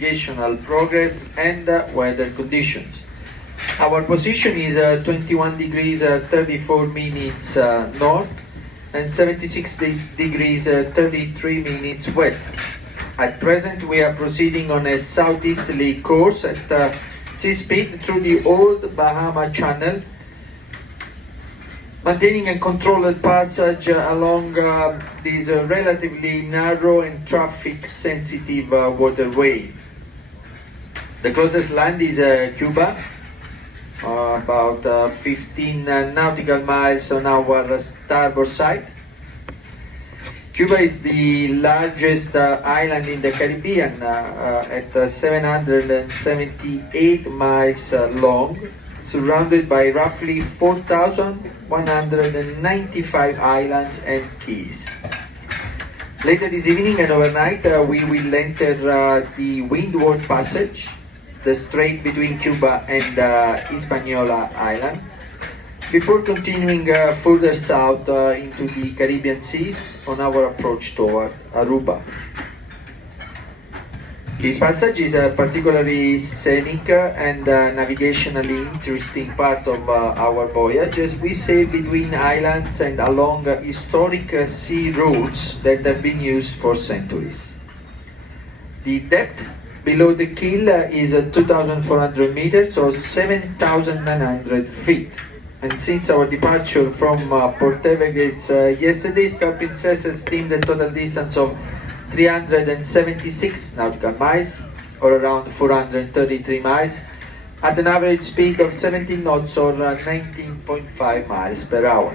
navigational progress and weather conditions. Our position is 21 degrees 34 minutes north and 76 degrees 33 minutes west. At present we are proceeding on a southeasterly course at sea speed through the old Bahama Channel, maintaining a controlled passage along this relatively narrow and traffic-sensitive waterway. The closest land is Cuba, about 15 nautical miles on our starboard side. Cuba is the largest island in the Caribbean at 778 miles long, surrounded by roughly 4,195 islands and keys. Later this evening and overnight we will enter the Windward Passage, the strait between Cuba and Hispaniola Island, before continuing further south into the Caribbean seas on our approach toward Aruba. This passage is a particularly scenic and navigationally interesting part of our voyage, as we sail between islands and along historic sea routes that have been used for centuries. The depth below the keel is 2,400 meters or 7,900 feet. And since our departure from Port Everglades yesterday, Star Princess has steamed a total distance of 376 nautical miles, or around 433 miles, at an average speed of 17 knots or 19.5 miles per hour.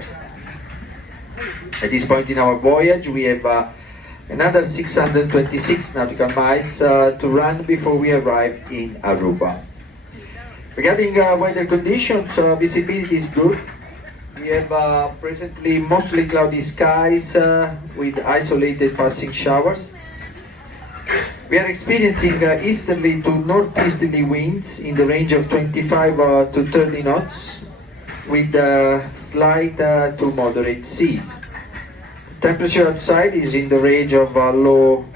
At this point in our voyage, we have another 626 nautical miles to run before we arrive in Aruba. Regarding weather conditions, visibility is good. We have presently mostly cloudy skies with isolated passing showers. We are experiencing easterly to northeasterly winds in the range of 25 to 30 knots with slight to moderate seas. Temperature outside is in the range of low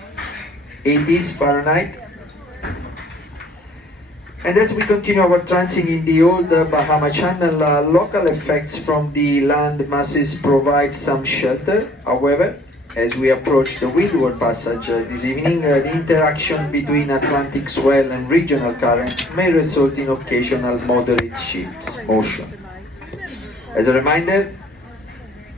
80s Fahrenheit. And as we continue our transit in the old Bahama Channel, local effects from the land masses provide some shelter. However, as we approach the Windward Passage this evening, the interaction between Atlantic swell and regional currents may result in occasional moderate shifts motion. As a reminder,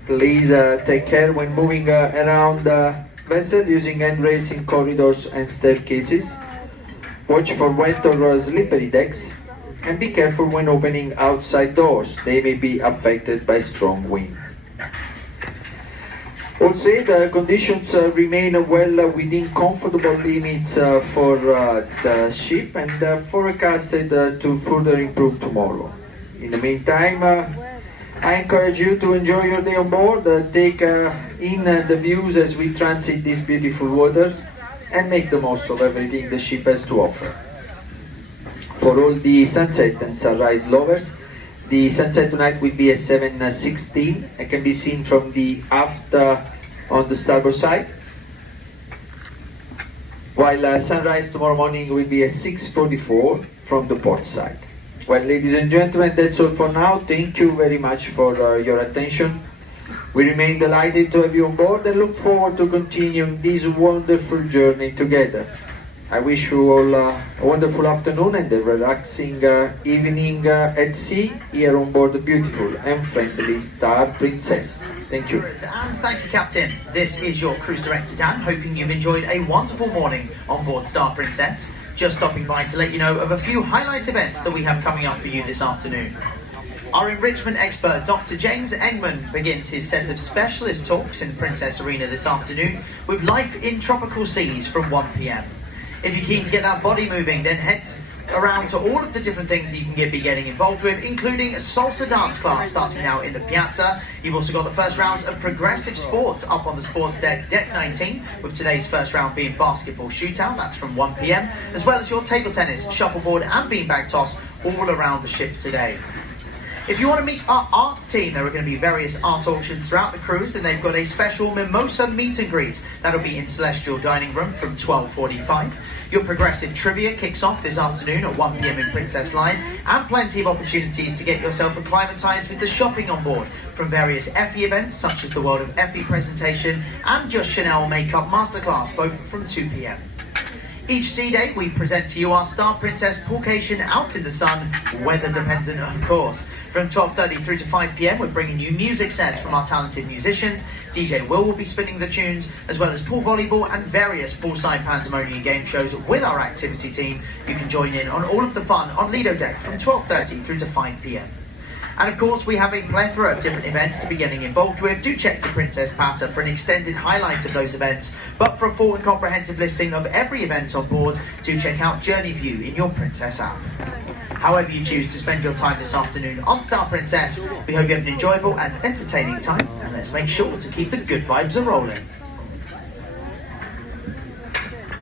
please take care when moving around the vessel using handrails in corridors and staircases. Watch for wet or slippery decks, and be careful when opening outside doors. They may be affected by strong wind. Also, the conditions remain well within comfortable limits for the ship and forecasted to further improve tomorrow. In the meantime, I encourage you to enjoy your day on board, take in the views as we transit these beautiful waters, and make the most of everything the ship has to offer. For all the sunset and sunrise lovers, the sunset tonight will be at 7:16 and can be seen from the aft on the starboard side, while sunrise tomorrow morning will be at 6:44 from the port side. Well, ladies and gentlemen, that's all for now. Thank you very much for your attention. We remain delighted to have you on board and look forward to continuing this wonderful journey together. I wish you all a wonderful afternoon and a relaxing evening at sea here on board the beautiful and friendly Star Princess. Thank you. And thank you, Captain. This is your cruise director, Dan, hoping you've enjoyed a wonderful morning on board Star Princess. Just stopping by to let you know of a few highlight events that we have coming up for you this afternoon. Our enrichment expert, Dr. James Engman, begins his set of specialist talks in Princess Arena this afternoon with Life in Tropical Seas from 1 p.m. If you're keen to get that body moving, then head around to all of the different things you can be getting involved with, including a salsa dance class starting now in the piazza. You've also got the first round of progressive sports up on the sports deck, Deck 19, with today's first round being basketball shootout, that's from 1 p.m, as well as your table tennis, shuffleboard and beanbag toss all around the ship today. If you want to meet our art team, there are going to be various art auctions throughout the cruise, and they've got a special mimosa meet and greet. That'll be in Celestial Dining Room from 12:45. Your progressive trivia kicks off this afternoon at 1 p.m. in Princess Line, and plenty of opportunities to get yourself acclimatised with the shopping on board, from various Effie events such as the World of Effie presentation and your Chanel makeup masterclass, both from 2 p.m. Each sea day, we present to you our Star Princess Poolcation out in the sun, weather dependent of course. From 12:30 through to 5 p.m, we're bringing you music sets from our talented musicians. DJ Will be spinning the tunes, as well as pool volleyball and various poolside pandemonium game shows with our activity team. You can join in on all of the fun on Lido Deck from 12:30 through to 5 p.m. And of course, we have a plethora of different events to be getting involved with. Do check the Princess Patter for an extended highlight of those events. But for a full and comprehensive listing of every event on board, do check out Journey View in your Princess app. However you choose to spend your time this afternoon on Star Princess, we hope you have an enjoyable and entertaining time. And let's make sure to keep the good vibes a-rolling.